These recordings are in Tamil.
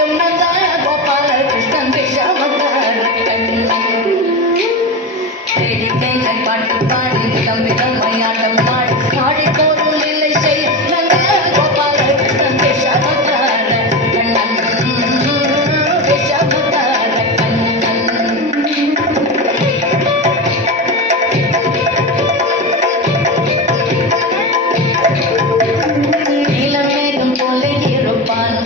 செய்யும் நந்த கோபால கிருஷ்ணன் விஷமக்கார வேடிக்கையை பாட்டு பாடி விதம் விதமையாட்டம் பாடி பாடி போரும் இல்லை செய்யும் நந்த கோபால கிருஷ்ணன் விஷமக்கார கண்ணன் விஷமக்கார கண்ணன் நீலமேகம் போல இருப்பான்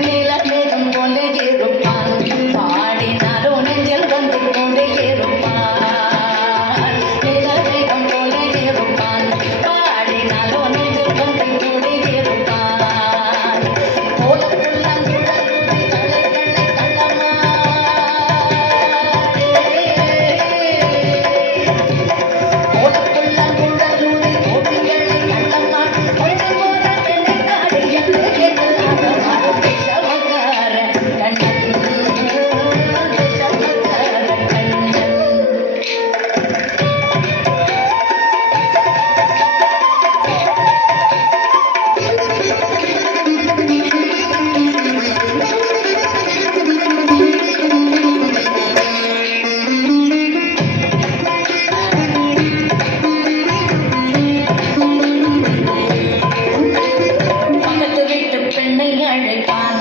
நீலமேகம் போல இருப்பான் பாடினாரோ நெஞ்சில் வந்து கொண்டே இருப்பான் நீலமேகம் போல இருப்பான் பாடினாரோ நெஞ்சில் வந்து கொண்டே இருப்பான் போலக்குள்ள குழலுதி தலைகளை கள்ளமாடி போலக்குள்ள குழலுதி கோபிகளை கள்ளமாடி கொண்டு போற பெண்ணை நாடு என்று கேட்கலாக விஷமக்கார கண்ணன் விஷமக்கார கண்ணன் பக்கத்து வீட்டு பெண்ணை அழைப்பான்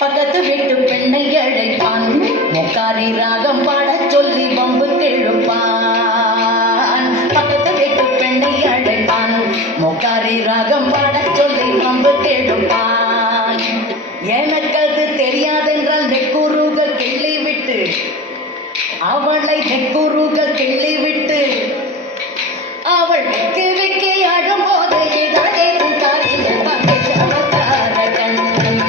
பக்கத்து வீட்டு பெண்ணை அழைப்பான் முக்காரி ராகம் பாடச் சொல்லி வம்பு கிழப்பான் பக்கத்து வீட்டு பெண்ணை அழைப்பான் முக்காரி ராகம் பாடச் சொல்லி வம்பு கிழப்பான் எனக்கு அது தெரியாதென்றால் நெக்குருக கிள்ளி விட்டு அவளை நெக்குருக கிள்ளி விட்டு அவள் விக்கி விக்கி அழும்போது இதழை புகாரில்தான் விஷமக்கார கண்ணன்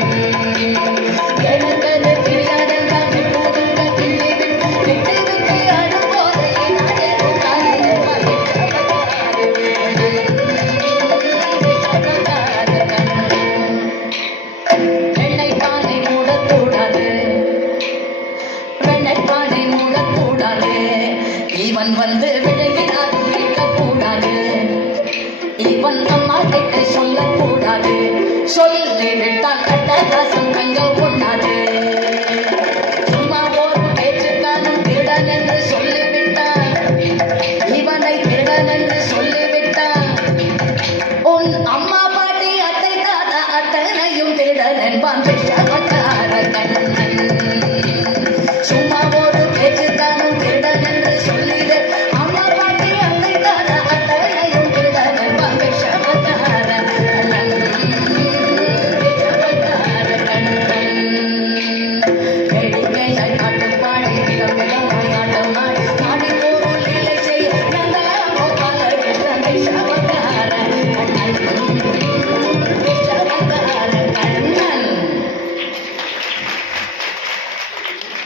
எனக்கது தெரியாதென்றால் நெக்குருக கிள்ளி விட்டு விக்கி விக்கி அழும்போது இதழை புகாரில்தான் விஷமக்கார கண்ணன் வெள்ளை பானை மூடக்கூடாது வெள்ளை பானை மூடக்கூடாது இவன் வந்து விழுகிறார் கூடாது இவன் அம்மா கிட்ட சொல்லக்கூடாது சொல்லிவிட்டால் கட்டதாசம் கங்க